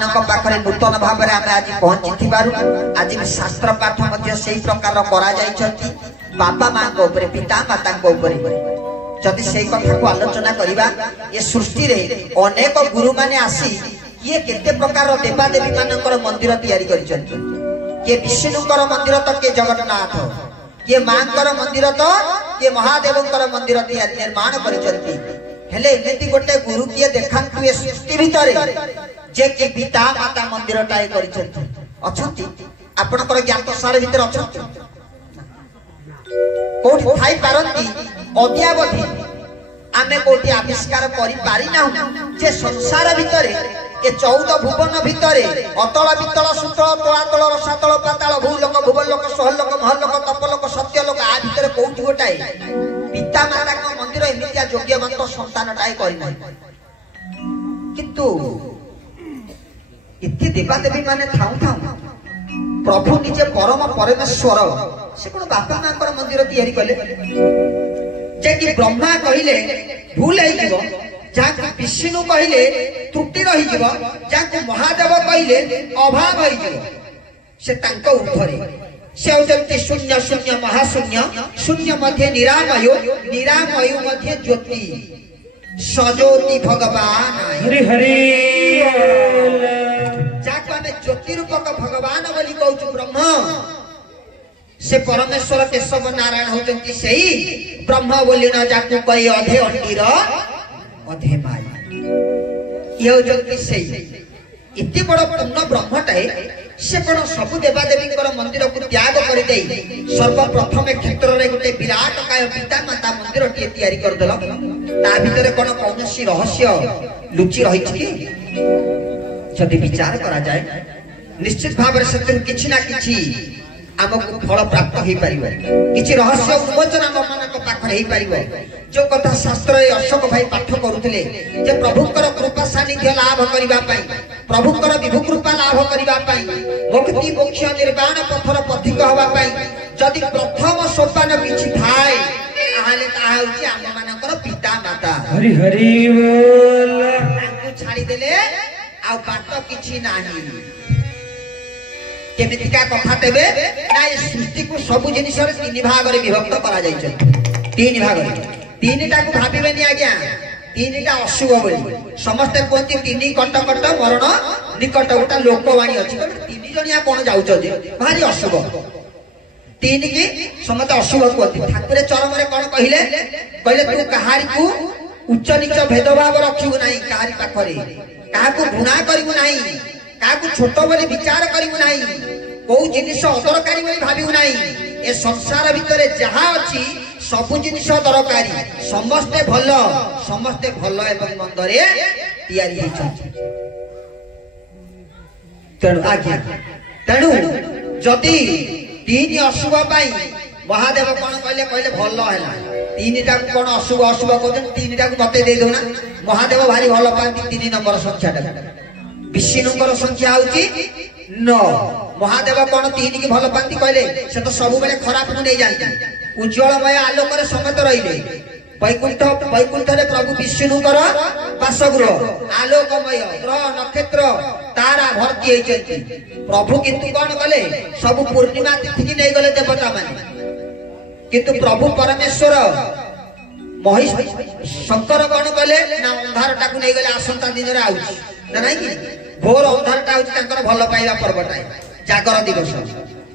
मानक पाखरे नूतन भाव में आम आज पहुंची आज शास्त्र पाठ से प्रकार कर बापा माँ पिता माता जदि से कथा को आलोचना करवा ये सृष्टि रे अनेक गुरु माने आसी किए केते प्रकार देवादेवी मानकर मंदिर तैयारी करिसथि किए विष्णुकर मंदिर तो किए जगन्नाथ किए मांकर मंदिर तो किए महादेवकर मंदिर तैयारी निर्माण करिसथि हेले एमिति गोटे गुरु किए देखांतु ये सृष्टि भितर जे कि पिता माता मंदिर टाए करिसथि अछंती आपनकर ज्ञान सार भितर अछंती कोठी थाई पारंती अद्यावधि आमे कोठी आविष्कार करि पारि ना जे संसार भितर ए 14 भुवन भितर अतल वितल सुतल तलातल रसातल पाताल भूलोक भुवनलोक सहलोक महलोक तपलोक सत्यलोक आ भितर कोठी गोटाए पिता माता का मंदिर एमितिया योग्यवंत संतान टाए करि नै किंतु इति देवादेवी माने थाउ थाउ प्रभु निजे परम परमेश्वर से कोन बापा मांकर मंदिर तैयारी कले जे कि ब्रह्मा कहिले भूल है जीव जाको विष्णु कहिले त्रुटि रही जीव जाको महादेव कहिले अभाव है जीव से तांको ऊर्ध्वरे से होते शून्य शून्य महाशून्य शून्य मध्य निरामय निरामय मध्य ज्योति सजोति भगवान हरि हरि जाको हमें ज्योति रूपक भगवान बोली कहू ब्रह्म से परमेश्वर केशव नारायण होचंती सही ब्रह्म बोली न जाकु कई अधे अंडीर अधे माई ये होचंती सही इति बड़ पूर्ण ब्रह्मटाए से कोन सब देवादेवींकर मंदिर को त्याग कर देई सर्वप्रथम क्षेत्र रे गोटे विराट काय पिता माता मंदिर टी तैयारी कर देला ता भीतर कोन कौनसी रहस्य लुचि रही छी जदि विचार करा जाए निश्चित भाव से किछि ना किछि आमको फल प्राप्त हो पारिबो किछि रहस्य उन्मोचन आम मानक पाखरे हो पारिबो जो कथा शास्त्र रे अशोक भाई पाठ करूथिले जे प्रभुकर कृपा सानिध्य लाभ करिबा पई प्रभुकर विभु कृपा लाभ करिबा पई मुक्ति मोक्ष निर्वाण पथर पथिक होबा पई जदि प्रथम सोपान किछि थाए आहाले ता होछि आम मानकर पिता माता हरि हरि बोल तांको छाडी देले आ बाट किछि नाही केमितिका कथा तेबे ना ये सृष्टि को सब जिनिस रे तीन भाग रे विभक्त करा जाय छै तीन भाग रे तीनटा को भाबिबे नि आज्ञा तीनटा अशुभ बोली समस्त कोंती तीन कट कट मरण निकट गोटा लोकवाणी अछि तीन जणिया कोन जाउ छ जे भारी अशुभ तीन की समस्त अशुभ कोंती ठाकुरे चरम रे कोन कहिले कहले तू कहारी को उच्च नीच भेदभाव रखिबु नाही कहारी पाखरे काहा को गुणा करिबु नाही काकु छोट बोली विचार करिबु नाही को जिनिस अदरकारी बोली भाबिबु नाही ए संसार भितरे जहा अछि सब जिनिस दरकारी समस्ते भल एवं मंदरे तैयारी होइछ तेणु आज्ञा तेणु जदि तीन अशुभ पाई महादेव कोन कहले कहले भल हैला तीनटा कोन अशुभ अशुभ कहन तीनटा को मते दे दोना महादेव भारी भल पाती 3 नंबर संख्याटा विष्णुकर संख्या होची 9 महादेव कोन 3 की भल पाती कहले से तो सब बेले खराब को नै जानती उज्जवलमय आलोक रे समेत रहिले वैकुंठ रे प्रभु विष्णुकर वासगृह आलोकमय ग्रह नक्षत्र तारा भर्ती होइछथि प्रभु किंतु कोन कले सब पूर्णिमा तिथि की नै गले देवता माने किंतु प्रभु परमेश्वर महिष शंकर कोन कले ना अंधार टाकु नै गले आसंता दिन रे आउची ना नाही कि घोर अंधारटा होची तांकर भल पाइबा पर्वटाय जागर दिवस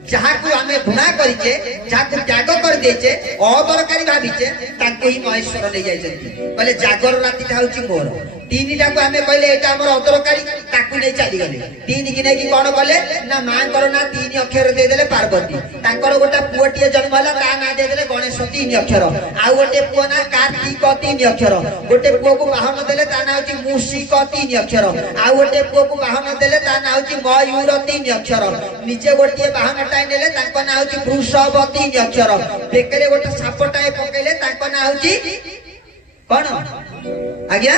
जहा को आमे गुना करिचे जहा को त्याग कर देचे अदरकारी भाबिचे ताको ही महेश्वर ले जाय छथि कहले जागर राति था होची मोर तीनटा को आमे कहले एटा हमर अदरकारी ताको नै चली गले तीन की नै की कोन कहले ना मां कर ना तीन अक्षर दे देले पार्वती तांकर गोटा पुअटिए जन्म हला ता ना दे देले गणेश तीन अक्षर आ गोटे पुआ ना कार्तिक तीन अक्षर गोटे पुआ को वाहन देले ता ना होची मूषिक तीन अक्षर आ गोटे पुआ को वाहन देले ता ना होची मयूर तीन अक्षर निजे गोटे वाहन नेले तांको ना होची वृषभ तीन अक्षर बेकरे गोटे सापटाए पकेले तांको ना होची कोन आज्ञा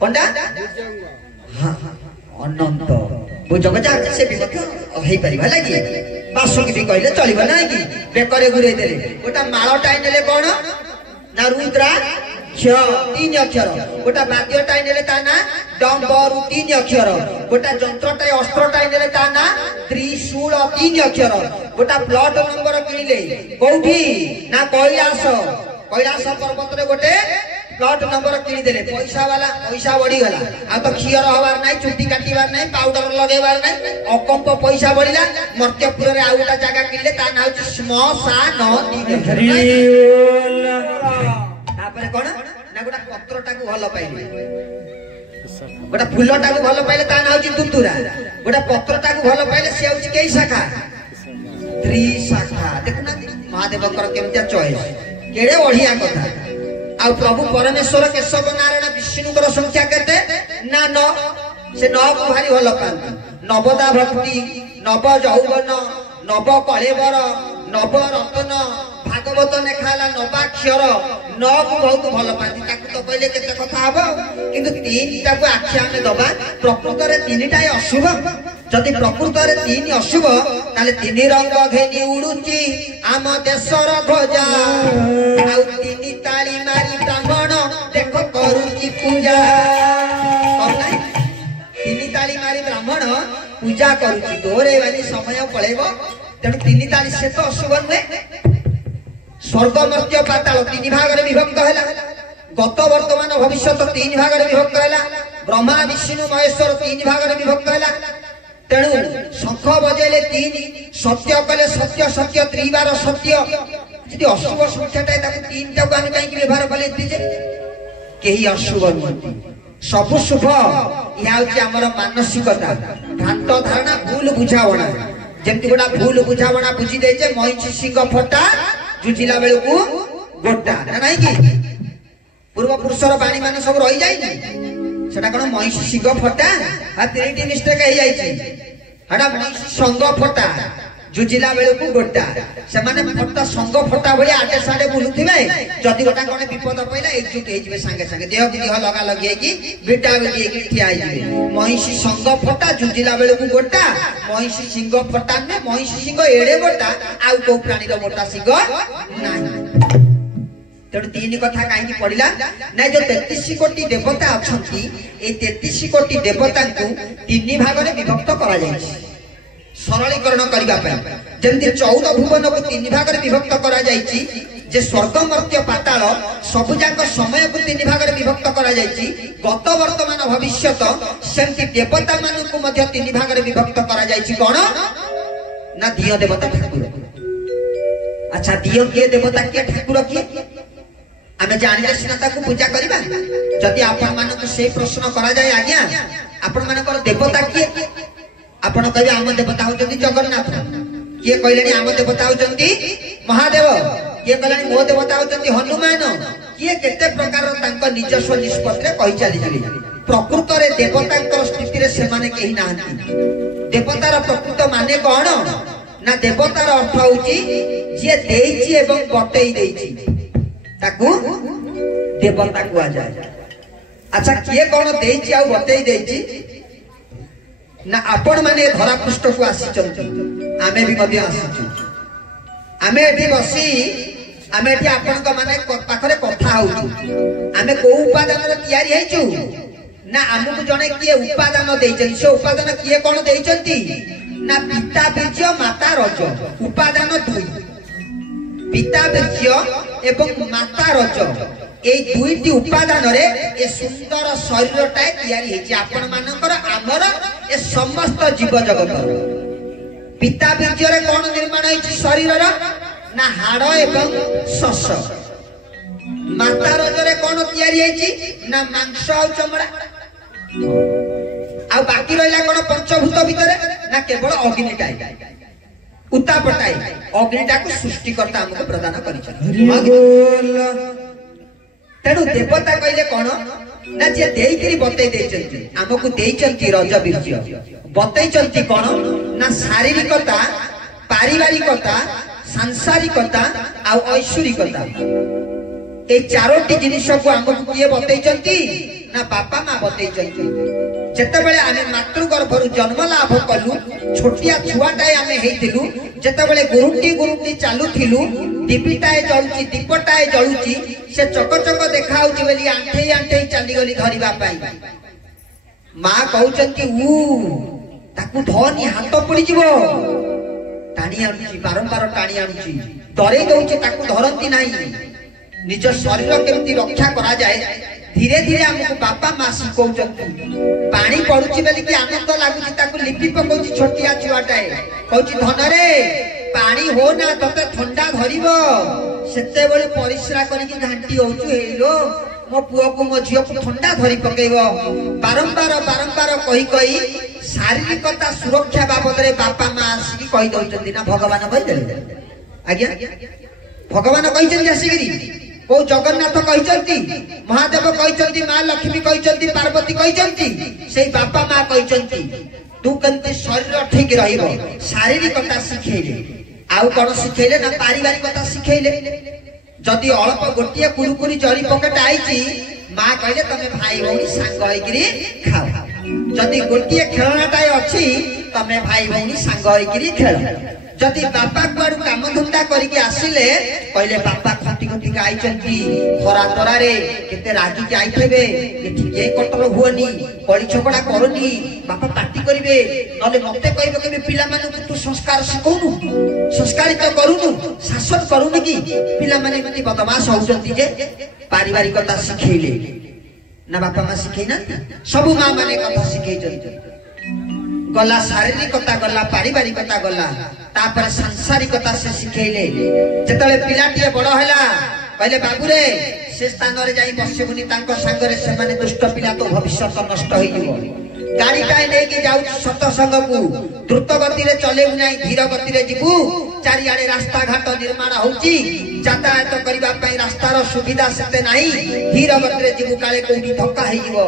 कोंडा हां अनंत वो जगजा से भी हेई पारि भला कि बासुकी भी कहले चलिबो ना कि बेकरे गुरे देले गोटा माळटाए नेले कोन ना रुद्रा क्ष 3 अक्षर गोटा बाद्यटाई नेले ता ना डम्बरु 3 अक्षर गोटा जंत्रटाई अस्त्रटाई नेले ता ना त्रिशूल 3 अक्षर गोटा प्लॉट नंबर किनिले कोठी ना कैलाश पर्वत रे गोटे प्लॉट नंबर किनी देले पैसा वाला पैसा बढ़ी गला आ तो खियर हवार नाही चुट्टी काटिबार नाही पाउडर लगेबार नाही अकंप पैसा बढ़िला मर्त्यपुर रे आउटा जागा किनले ता ना होची श्मशान तापरे कोन ना गोटा पत्रटा को भलो पाइले गोटा फुलटा को भलो पाइले ता ना होची तुतुरा गोटा पत्रटा को भलो पाइले से होची केई शाखा त्रिशाखा देखना महादेवकर केमतिया चॉइस केड़े बढ़िया कथा आ प्रभु परमेश्वर केशव नारायण विष्णुकर संख्या केते ना 9 से 9 को भारी भलो पांती नवदा भक्ति नव यौवन नव कलेवर नव रत्न भागवत लेखाला नवाक्षर 9 को बहुत भलो पांती ताकू तो कहले केते कथा हबो किंतु 3टा को आखि आमे दबा प्रकृत रे 3टाई अशुभ जदि प्रकृत रे 3 अशुभ ताले 3 रंग घेनी उडुची आम देशर ध्वजा आउ 3 ताली मारी ब्राह्मण देखो करूची पूजा करनाई 3 ताली मारी ब्राह्मण पूजा करूची तोरे वाली समय पळेबो तेणु 3 ताली से तो अशुभ नुहे स्वर्ग मर्त्य पाताल 3 भाग रे विभक्त हैला गत वर्तमान भविष्य 3 भाग रे विभक्त हैला ब्रह्मा विष्णु महेश्वर 3 भाग रे विभक्त हैला तेणु शंख बजेले 3 सत्य कले सत्य सत्य त्रिबार सत्य यदि अशुभ संख्याटा ताकू 3टा को हम काई व्यवहार कले जे केही अशुभ नुहति सब शुभ या होची हमर मानसिकता भ्रांत धारणा भूल बुझावणा जेमति गोटा भूल बुझावणा बुझी देचे महिषी सिंह फटा जुजिला बेलू गोटा ना नहीं कि पूर्व पुरुषर बाणी मान सब रही जाई सेटा कोन महिषी सिंह फटा आ तीनटी मिस्टेक हे जाई छी हडा महिषी संग फटा जुजिला बेलू गोटा से माने फटा संग फटा भली आटे साडे बुलुथिबे जदि गोटा कोन विपद पइला एकजुट हे जिवे संगे संगे देह की देह लगा लगी की बेटा बेटी की ठिया हे जिवे महिषी संग फटा जुजिला बेलू गोटा महिषी सिंह फटा ने महिषी सिंह एडे गोटा आ को प्राणी रो मोटा सिंह नाही तेणु 3 कथा कहीं पड़ा ना जो 33 कोटी देवता अच्छा ये 33 कोटी देवता को 3 भाग में विभक्त करा सरलीकरण करने जमी 14 भुवन को 3 भाग में विभक्त करा जे स्वर्ग मर्त्य पाताल सबुजाक समय को 3 भाग में विभक्त करा गत वर्तमान भविष्य सेमती देवता मान को 3 भाग में विभक्त करा कौन ना दिय देवता ठाकुर अच्छा दिय किए देवता किए ठाकुर किए आमे जानिले सिना ताकू पूजा करबा जदि आपन मानक से प्रश्न करा जाय आज्ञा आपन मानकर देवता किए आपन कहबे आम देवता होचंती जगन्नाथ किए कहलेनी आम देवता होचंती महादेव किए कहलेनी मो देवता होचंती हनुमान किए केते प्रकार तांको निजस्व निष्पत्ति कहि चली चली प्रकृत रे देवतांकर स्थिति रे से माने केही नाहंती देवतार प्रकृत माने कोन ना देवतार अर्थ होची जे देइची एवं बटेई देइची ताकू देवता कुआ जाए अच्छा किए कौन देइची आ बतेई देइची ना आपण माने धरा पृष्ठ को आसी चंती आमे भी मध्य आसीचु आमे एठी बसी आमे एठी आपण को माने पाखरे कथा होउ आमे को उपादान रे तयारी हेचु ना हमकु जने किए उपादान देइचन से उपादान किए कौन देइचंती ना पिता बीज माता रज उपादान दुई पिता बीज एवं माता रज ए दुईटी उपादान रे ए सुंदर शरीरटा तयारी हेछि आपण मानकर आमर ए समस्त जीव जगत पिता बीज रे कोन निर्माण हेछि शरीर रा ना हाड़ एवं शस माता रज रे कोन तयारी हेछि ना मांस आ चमड़ा आ बाकी रहला कोन पंचभूत भितरे ना केवल अग्निटाई उत्तापटाई अग्निटा को सृष्टिकर्ता हमको प्रदान करिछन तेणु देवता कहले कौन ना जे देइकरी बतई देइचंती हमको देइचंती रज बीर्ज बतईचंती कौन ना शारीरिकता पारिवारिकता सांसारिकता आ ऐश्वरिकता ए चारोटी जिनिस को हमको किए बतईचंती ना बापा मां बतईचंती जेतेबेले आमे मातृगर्भरु जन्म लाभ कलु छोटिया छुआटाए आमे हेइतिलु जेतेबेले गुरुटी गुरुटी चालुथिलु दीपीटाए जळुची दीपटाए जळुची से चक चक देखा बोली आंठे आंठे चलीगली धरवा माँ कहते ताकू धनी हाथ पड़ टाणी आणुची बारंबार टाणी आणुची डरे दौचे ताकू धरती नहीं निज शरीर केमती रक्षा करा जाए धीरे धीरे हमको बापा माँ शिखौचंती पानी पड़ुची बेली कि आनंद लागुची ताकू लिपि पकाउची छोटिया छुआटाए कहूची धनरे पानी हो ना तते ठंडा धरिबो सेते बेले परिश्रा करिकि घांटी होउछु हेलो मो पुओ को मो झियो को ठंडा धरि पकेइबो बारंबार बारंबार कहि कहि शारीरिकता सुरक्षा बाबद रे बापा माँ आसी कहि दउचंती ना भगवान कहि देले आज्ञा भगवान कहि चंदी आसीगिरी को जगन्नाथ कहते महादेव कहते माँ लक्ष्मी कहते पार्वती कहते से बापा माँ कहते तू केमती शरीर ठीक रहिबो शारीरिकता शिखेले आउ कौन शिखेले ना पारिवारिकता शिखेले जदि अल्प गोटे कुरुकुरी जरी पकेट आई माँ कहले तमे भाई भौणी सांग होइकरी खाओ जदि गोटे खेलनाटाए अच्छी तमे भाई भौणी सांग होइकरी खेल जदि बापा कुआडू काम धंदा करके आसिले कहले बापा खटी खटी आइचंती खरा तरा रे केते रागी के आइथेबे एठी के कटर हुअनी कଳି झगड़ा करनी बापा पार्टी करिवे नले मते कहबे केबे पिला मानु तू संस्कार सिखौनु संस्कारित करूनु शासन करूनु की पिला माने एमती बदमाश होउचंती जे पारिवारिकता सिखेले ना बापा मां सिखेना सब मां माने कथा सिखेइचंती गला शारीरिकता गला पारिवारिकता गला तापर सांसारिकता से सिखेले जेतले पिलाटिए बड़ हैला कहले बाबू रे से स्थान रे जाई बसिबुनी तांको संगरे से माने दुष्ट पिला तो भविष्य नष्ट होई जीवो गाड़ी टाइ लेके जाउ सतसंग को द्रुत गति रे चलेबु नाही धीर गति रे जीवु चारियाडे रास्ता घाट निर्माण होउची यातायात करिबा पई रास्तार सुविधा सेते नाही धीर गति रे जीवु काले कोठी धक्का होई जीवो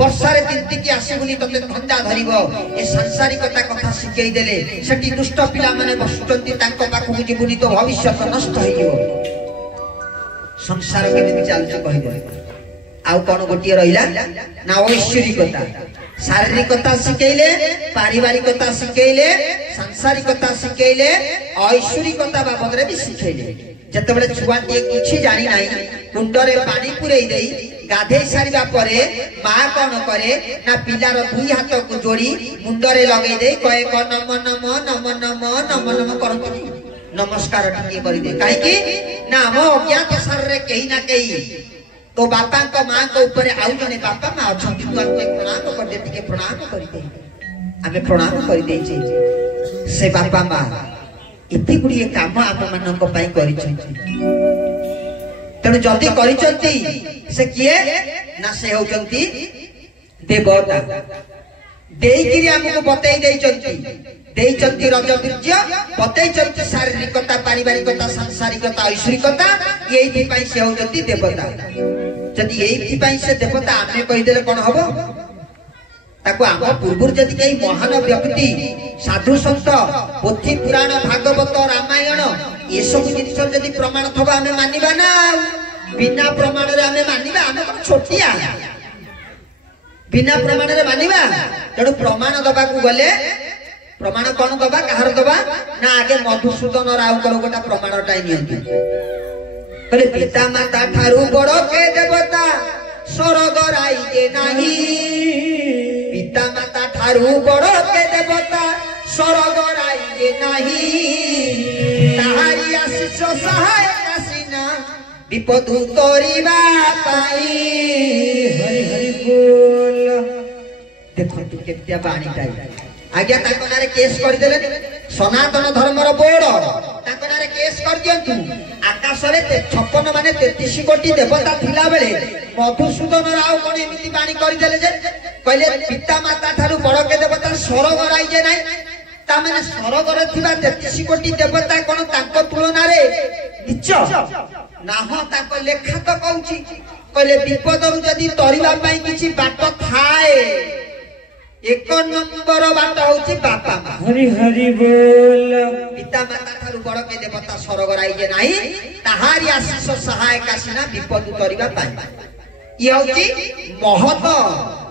वर्षारे तिंती की आसीबुनी तते ठंडा धरिबो ए सांसारिकता कथा सिखै देले सेठी दुष्ट पिला माने बसुचंती तांको पाखु जीवुनी तो भविष्य नष्ट होई जीवो संसार केमिति चालुची कहि दे आउ कोन गोटिए रहिला ना ऐश्वरिकता शारीरिकता शिखेले पारिवारिकता शिखेले सांसारिकता शिखेले ऐश्वरिकता बाबद रे भी शिखेले जतबेले छुआटी किछि जानि नाही कुंडरे पानी पुरई देई गाधे सारिबा परे मां कोन करे ना पिलार दुई हाथ को जोड़ी मुंडरे लगै दे कहे क नम नम नम नम नम नम करथि नमस्कार टिके करि दे काहे कि ना हम अज्ञात सार रे केही ना केही तो बापा को मां को ऊपर आउ जने बापा मां अछंती तू आपको प्रणाम कर दे टिके प्रणाम कर दे आमे प्रणाम कर दे छी से बापा मां इति गुडी काम आप मन को पई करि छी तने जल्दी करि चंती से किए ना से होचंती देवता देई किरी हमको बतई देई चंती देई चंती रज बीर्य बतई चंती शारीरिकता पारिवारिकता सांसारिकता ऐश्वरिकता एही पई से होचंती देवता जदि एही पई से देवता आमे कहि देले कोन हबो ताको आम पूर्व जदि कई महान व्यक्ति साधु संत पोथी पुराण भागवत रामायण ये सब जिनिस जदि प्रमाण थबा आमे मानिबा ना बिना प्रमाण रे आमे मानिबा आमे छोटिया बिना प्रमाण रे मानिबा तेणु प्रमाण दबा को गले प्रमाण कोन दबा कहार दबा ना आगे मधुसूदन राव को गोटा प्रमाण टाइ नियंती कहले पिता माता ठारू बड़ के देवता स्वर्ग राइजे नाही पिता माता ठारू बड़ के देवता स्वर्ग राइजे नाही ताहारी आशीष सहाय कासिना विपद तोरिबा पाई हरि हरि बोल देखो तू केतिया बाणी टाइ आज्ञा ताको नारे केस कर देले सनातन धर्मर बोर्ड ताको नारे केस कर दियंतु आकाश रे 56 माने 33 कोटी देवता थिला बेले मधुसूदन राव कोन एमिति बाणी कर देले जे कहले पिता माता थारु बड़ के देवता स्वर्ग राई जे नाही ता माने स्वर्ग रे थिबा 33 कोटी देवता कोन ताको तुलना रे नीच ना हो ताको लेखा तो कहूची कहले विपद रु जदी तरिबा पई किछि बाट थाए एक नंबर बात होची बापा मां हरि हरि बोल पिता माता थारु बड़ के देवता स्वर्ग राई जे नाही ताहारी आशीष सहाय कासिना विपद तरिबा पाई ये होची महत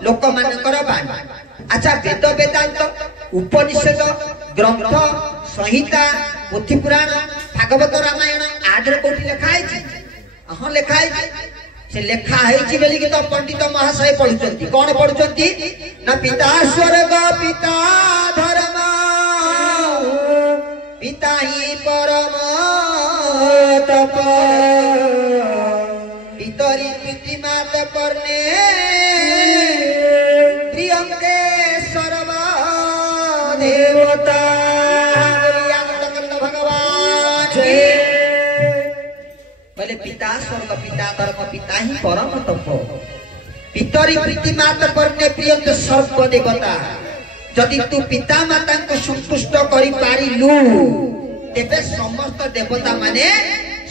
लोक मानकर बाणी अच्छा वेद वेदांत उपनिषद ग्रंथ संहिता पोथी पुराण भागवत रामायण आदर कोठी लिखा है हाँ लिखा है से लेखा है बोली कि तो पंडित महाशय पढ़ुचंती कौन पढ़ुचंती ना पिता स्वर्ग पिता धर्म पिता ही परम तप पितरी प्रीति मात परने प्रियंके सर्व देवता भगवान बोले पिता स्वर्ग पिता धर्म पिता ही परम तप पितरी प्रीति मात परने प्रियंके सर्व देवता जदि तू पिता माता को संतुष्ट करि पारिलु तेबे समस्त देवता माने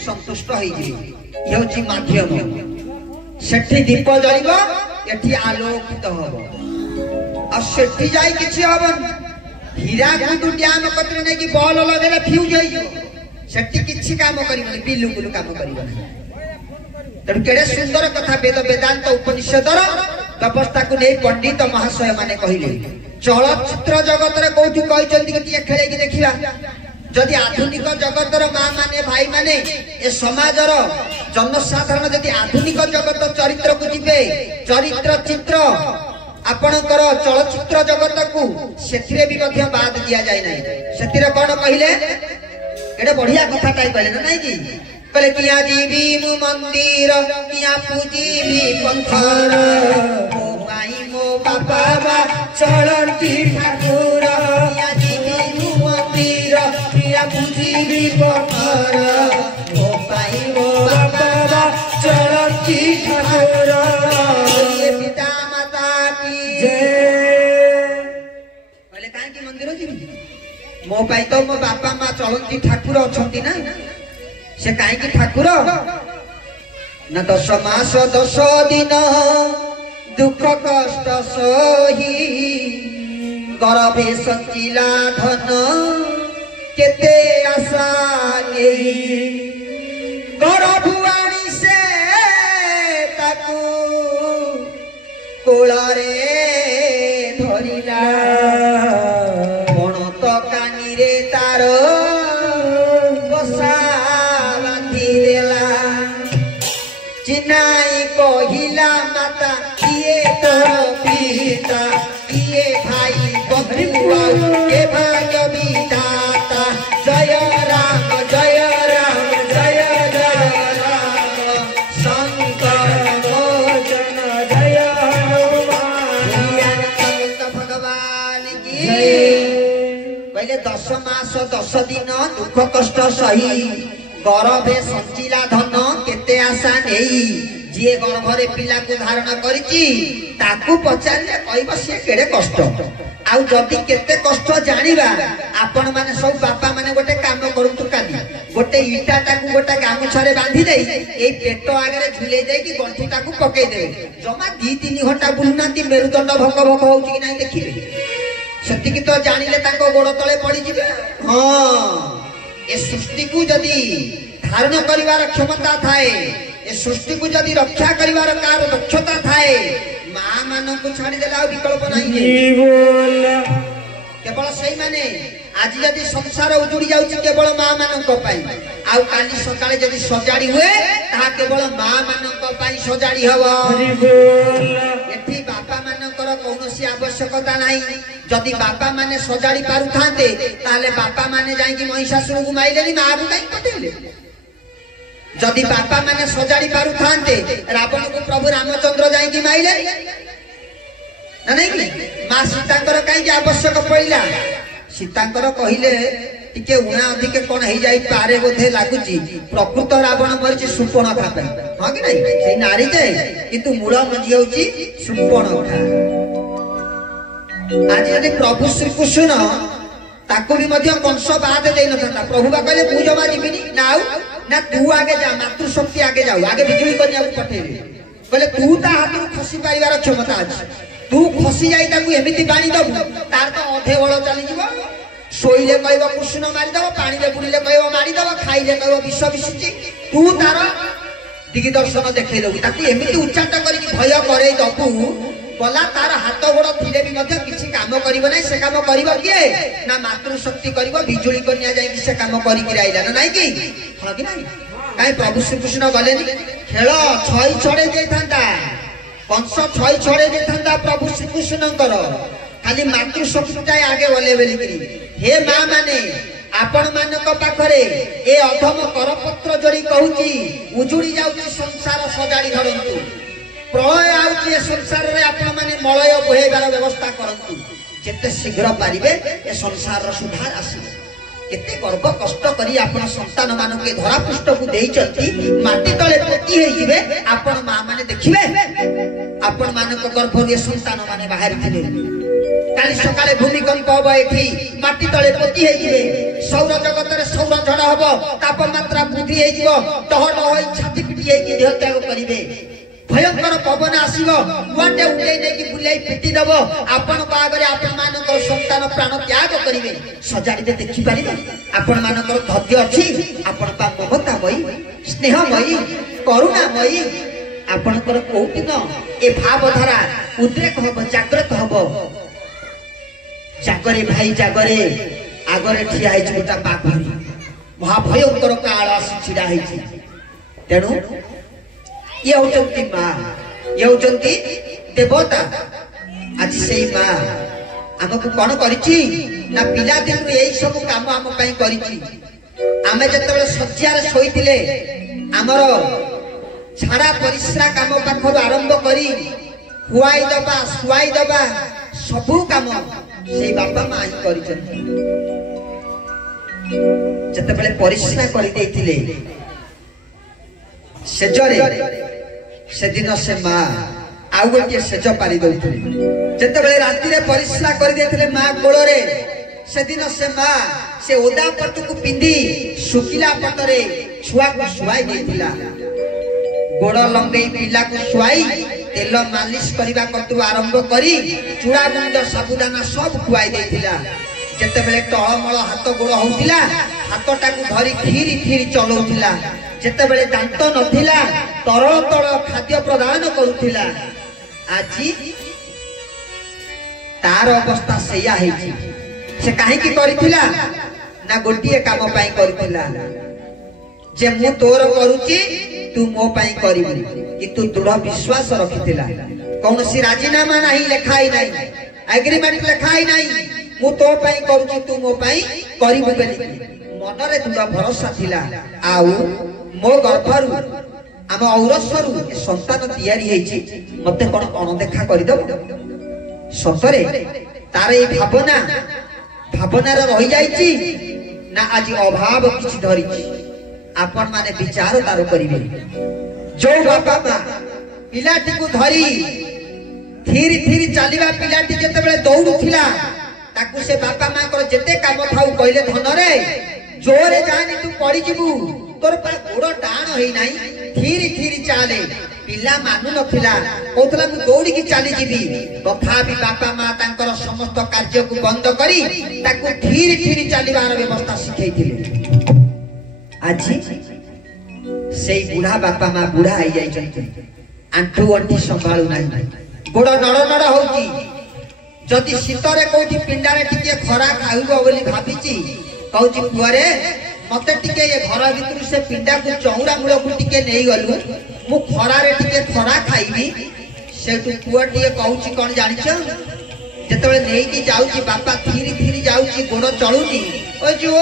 संतुष्ट होई जिवे ये होची माध्यम सेठी दीप जलिबो एठी आलोकित हबो आ सेठी जाई किछि हबन हीरा कुंडू डैम कतरे नै कि बॉल लगेला फ्यूज होई जिवो सेठी किछि काम करिबो बिल्कुल काम करिबो तब केड़े सुंदर कथा वेद वेदांत उपनिषदर व्यवस्था को नहीं पंडित महाशय माने कहिले चलचित्र जगत रे कोठी कहिचंती कि ये खेले कि देखिबा जदि आधुनिक जगतर मां माने भाई माने ए समाजर जनसाधारण जदि आधुनिक जगत चरित्र को जिबे चरित्र चित्र आपणकर चलचित्र जगत को सेथिरे भी मध्य बाद दिया जाय नै सेथिरे कोन कहिले एडे बढ़िया कथा टाइ कहले नै कि कहले किया जीवी मु मंदिर किया पूजीबी पंथर मो भाई मो बापा बा चलंती ठाकुर किया जीवी मु मंदिर किया पूजीबी पंथर मो भाई मो बापा बा चलंती ठाकुर ये पिता माता की जय कहले काहे कि मंदिर जीवी मो भाई तो मो बापा मां चलंती ठाकुर अछंती ना से काहे कि ठाकुर न 10 मास 10 दिन दुख कष्ट सही गर्भे संचिला धन केते आशा नहीं गर्भुआणी से ताकू कोलरे धरिला कोण तो कानी रे तार चिनाई कहिला माता किए तोर पिता किए भाई बंधु के भाग्य विधाता जय राम जय राम जय जय राम शंकर मोचन जय हनुमान भगवान की पहले 10 मास 10 दिन दुख कष्ट सही गर्भे संचिला धन केते आशा नहीं जी गर्भरे पिला को धारण करिची ताकू पचारे कहबो से केड़े कष्ट आउ जदी केते कष्ट जानिबा आपण माने सब बापा माने गोटे काम करंतु काली गोटे ईटा ताकू गोटे गामुछारे बांधी देई ए पेट आगरे झुले देई कि गंठी ताकू पके दे जमा 2-3 घंटा बुलनाती मेरुदंड भक भक होउची कि नाही देखिबे सत्य की तो जानिले ताको गोड़ तळे पड़ी जिबे हां ए सृष्टि को जदि धारण करिवार क्षमता थाए ए सृष्टि को जदि रक्षा करिवार कार दक्षता थाए मां मानन को छाडी देला विकल्प नाही केवल सही माने आज जदि संसार उजुड़ी जाउची केवल मां मानन को पाई आउ काली सकाळे जदि सजाडी हुए ता केवल मां मानन को पाई सजाडी हबो हरि बोल एठी बापा मानकर कोनोसी आवश्यकता नाही जदि बापा माने सजाडी पारु थांते ताले बापा माने जाई कि महिषासुर को माइलेनी मां को काई पटेले जदि बापा माने सजाडी पारु थांते रावण को प्रभु रामचंद्र जाई कि माइले ना नहीं मां सीतांकर काई आवश्यक पड़िला सीतांकर कहिले टिके उना अधिके कोन हे जाई पारे बोधे लागुची प्रकृत रावण मरिची सुपर्णखा पे हां कि नहीं से नारी जे किंतु मूल मजी होची सुपर्णखा आज यदि प्रभु श्री कृष्ण ताको भी मध्य कंस बाद दे नथा प्रभु बा कहले तू जमा जीविनी नाउ ना तू आगे जा मातृ शक्ति आगे जाऊ आगे बिजुली कन्या को पठेबे कहले तू ता हाथ खसी पारिवार क्षमता अछि तू खसी जाई ताकू एमिति बाणी दबु तार तो अधे बळ चली जीवो सोइले कहबो कृष्ण मारि दबो पानी रे बुडीले कहबो मारि दबो खाइले कहबो विष विसिची तू तार दिगी दर्शन देखै दबु ताकू एमिति उच्चाट करी भय करे दबु गला तार हाथ गोड़ थिले भी मध्य किछि काम करिवो नै से काम करिवो किए ना मातृ शक्ति करिवो बिजुली कन्या जाई कि से काम करी कि आइला ना नै कि हां कि नै कहीं प्रभु श्रीकृष्ण गले खेल छई छड़े देता कंस छई छड़े देता प्रभु श्रीकृष्ण खाली मातृशक्ति आगे गले बोलिकी हे माँ माने आपण मानक पाखरे ए अधम करपत्र जोड़ी कहूची उजुड़ी जाउची संसार सजाड़ी धरंतु प्रलय आउची ए संसार रे आपण माने मलय बोहेबार व्यवस्था करंतु जेते शीघ्र पारिबे ए संसार सुधार आसीबे केते गर्व कष्ट करी आपण संतान मान के धरा पृष्ठ को देइचंती माटी तले पोती हे जिवे आपण मां माने देखिबे आपण मानक गर्भ रे संतान माने बाहर थिले काली सकाले भूमिकंप हब एठी माटी तले पोती हे जिवे सौर जगत रे सौर झड़ हब तापमात्रा वृद्धि हे जिवो टह टह होई छाती पिटी हे देह त्याग करिवे भयंकर पवन आसीबो गुआटे उठे ने की बुलाई पिटी दबो आपण बागरे आपण मानकर संतान प्राण त्याग करिवे सजाड़ी दे देखि परिबे आपण मानकर धैर्य अछि आपण पा ममतामयी स्नेहमयी करुणामयी आपणकर कोटिन ए भावधारा उद्रेक हब जागृत हब जागरे भाई जागरे आगरे ठिया है गोटा बाघरी महाभयंकर काल आसी छिड़ा है तेणु ये होचंती माँ ये होचंती देवता आज से माँ आमको कौन करिछि ना पिला दिन यही सब काम आम पई करिछि आमे जतबे सज्जार सोइतिले हमर छाड़ा परिश्रा काम पाखर आरंभ करी खुआई दबा सुआई दबा सबु काम से बापा माँ ही करिछथि जतबे परिश्रा करि देथिले सेजरे से दिन से माँ आउ गोटे सेज पारि दउथिले जतबे राति रे परिश्रा करि देथिले माँ कोल रे से दिन से माँ से ओदा पटु को पिंदी सुकिला पटरे छुआ को सुआई देथिला गोड़ लंगई पिला को सुआई तेल मालिश करबा कतु आरंभ करी चूड़ा गुंड साबुदाना सब खुआई देथिला जेतेबेले टळमळ हाथ गोड़ होउतिला हाथटा को धरी धीरे धीरे चलौतिला जेतेबेले दांत नथिला तरल तरल खाद्य प्रदान करुथिला आजी तार अवस्था सेया हेछि से काहे की करिथिला ना गोटिए काम पई करिथिला जे मु तोर करूची तू मो पई करिबि कि तू दृढ़ विश्वास रखिथिला कौनसी राजीनामा नहीं लिखाई नहीं एग्रीमेंट लिखाई नहीं मु तो पई करूची तू मो पई करिबि बोली मन रे दृढ़ भरोसा थिला आउ मो गर्भरु आम औरस्वरु संतान तैयारी हेछि मते कोन अणदेखा करि दबो सतरे तार ए भावना भावना रे रहि जाईछि ना आज अभाव किछि धरिछि आपण माने विचार तार करिवे जो बापा मां पिलाटी को धरी धीरे धीरे चलीबा पिलाटी जेतेबेले दौड़ुथिला ताकू से बापा मां कर जेते काम थाउ कहले धन रे जोरे जानी तू पड़ी जिबू तोर पर गोड़ टाण होई नाही धीरे धीरे चाले पिला मानु नथिला कोतला मु दौड़ी की चली जिबी तथापि बापा मां तांकर समस्त कार्य को बंद करी ताकू धीरे धीरे चलीबार व्यवस्था सिखैथिले आज से बुढ़ा बापा माँ बुढ़ा आई जाइछन्ति आंठू अंठी संभाळु नाही गोड़ नड़ नड़ होउची जदि शीतरे कोठी पिंडारे टिके खरा खाइबो बोली भाबिची कहूची पुआरे मते टिके ये घर भितर से पिंडा को चौरा मूल को टिके नै गलु मु खरा रे टिके खरा खाइबी सेटु पुआ टिके कहूची कोन जानिछ जेतेबेले नै की जाउची बापा धीरे धीरे जाउची गोड़ चलुनी ओ जो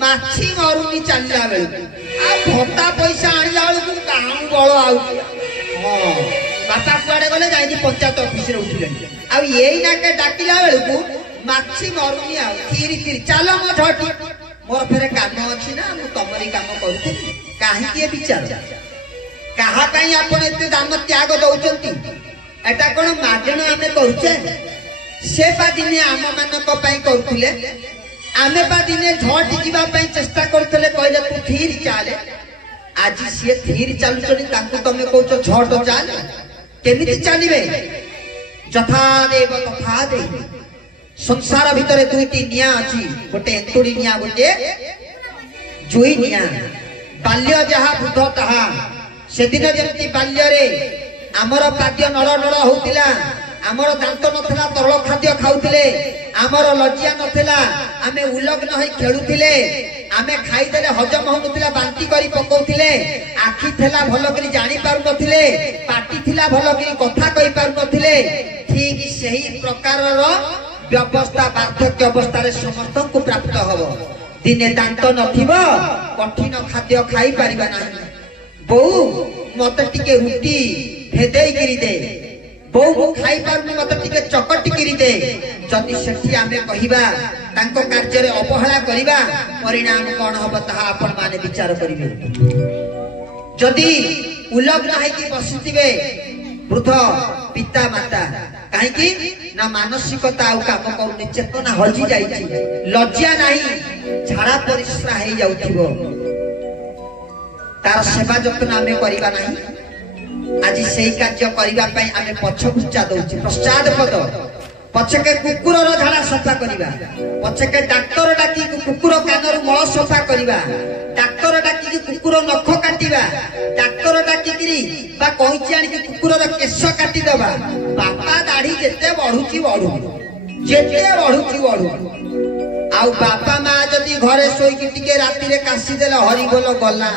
माछी मरुनी चलला बेलु आ भत्ता पैसा आनिला बेलु काम बळ आउ हां बापा कुआडे गले जाई पंचायत ऑफिस रे उठिले आ एई ना के डाकिला बेलु माछी मरुनी आ धीरे धीरे चलो मो झटी मोर फेरे काम अछि ना मु तमरी काम करथि काहे के विचार कहा काई आपण एते दान त्याग दउचंती एटा कोन मागण आमे कहूचे से बा दिने आम मानक पई करथिले आमे बा दिने झट जीवा पई चेष्टा करथले कहले तू धीर चाले आज से धीर चालुचनी ताकू तमे कहउछ झट चाले केमिति चालिबे जथा देव तथा दे संसार भितरे दुईटी निया अछि गोटे एंतुड़ी निया गोटे जुई निया बाल्य जहा बुध तहा से दिन जेंति बाल्य रे हमर पाद्य नड़ नड़ होतिला आमर दांत नथिला तरल खाद्य खाउथिले आमर लज्जा नथिला आमे उलग्न होई खेलुथिले आमे खाइदेले हजम होउनथिला बांती करी पकौथिले आखि थेला भलो करी जानि पारु नथिले पाटी थिला भलो करी कथा कहि पारु नथिले ठीक सही प्रकारर व्यवस्था वार्धक्य अवस्था रे समस्त को प्राप्त हबो दिने दांत नथिबो कठिन खाद्य खाई परिबा नाही बहु मते टिके रुटी भेदेई गिरी दे बहु खाई पारुनी मते टिके चकटी गिरी दे जदि सेठी आमे कहिबा तांको कार्य रे अवहेला करिबा परिणाम कोन हबो ताहा आपण माने विचार करिबे जदि उलग्न है कि बसिथिबे वृद्ध पिता माता काहे कि ना मानसिकता आउ काम करूनी चेतना हजि जाईची लज्जा नाही झाड़ा परिश्रा हे जाउथिबो तार सेवा जतन आमे करिबा नाही आज सेही कार्य करिबा पई आमे पछघुचा दउची पश्चात पद पछके कुकुरर झाड़ा सफा करिबा पछके डाक्टर डाकी कुकुर कानर मळ सफा करिबा डाक्टर डाकी कुकुर नख काटिबा डाक्टर डाकी किरी बा कहिची आनी कुकुरर केश काटी दबा बापा दाढ़ी जेते बढुची बढु आउ बापा माँ जदि घरे सोईकी टिके राति रे कासी देले हरि बोल गला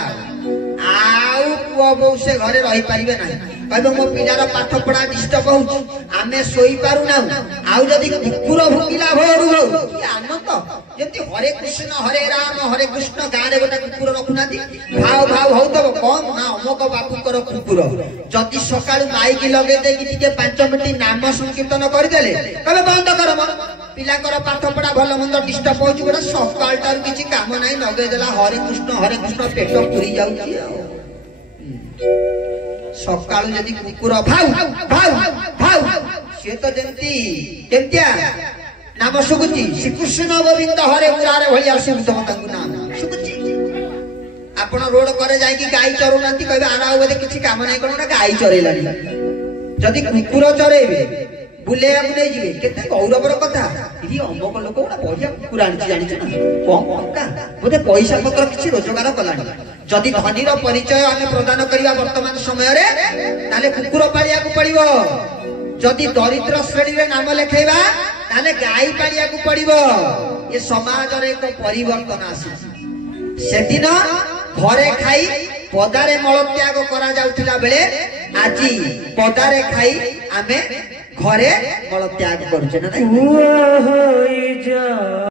आउ पुओ बो से घरे रही पारिबे नाही कहबे मो पिलार पाठ पढ़ा डिस्टर्ब होउछ आमे सोई पारु ना आउ जदि कुकुर भुकिला भोरु हो कि आनंद जति हरे कृष्ण गारे गोटा कुकुर रखुनाती भाव भाव होतब कम ना अमक बापूकर कुकुर जदि सकाळु माइक लगे दे कि टिके 5 मिनिट नाम संकीर्तन कर देले कहबे बंद कर म पिलाकर पाठ पढ़ा भल मंद डिस्टर्ब होउछ गोटा सकाळ तार किछि काम नाही लगे देला हरे कृष्ण पेट पुरी जाउची सकाळु जदि कुकुर भाव भाव भाव से तो जेमतिया नाम सुगुची श्रीकृष्ण गोविंद हरे मुरारे भलिया सुगुतम तांगु नाम सुगुची आपण रोड करे जाई कि गाई चरुनांती कहबे आरा होबे किछि काम नै कोन गाई चरेलानी जदि कुकुर चरेबे बुलेया बुले जिवे केते गौरवर कथा इदी अमक लोक ओडा बढ़िया कुकुर आनी जानि छ ना कम टका बोते पैसा पत्र किछि रोजगार कलानी जदि धनीर परिचय आमे प्रदान करिवा वर्तमान समय रे ताले कुकुर पालिया को पड़िबो जदि दरिद्र श्रेणी रे नाम लेखैबा ताले गाई पालिया को पड़िबो ये समाज रे एक परिवर्तन आसी सेदिन घरे खाई पदारे मल त्याग करा जाउथिला बेले आजी पदारे खाई आमे घरे मल त्याग करछे ना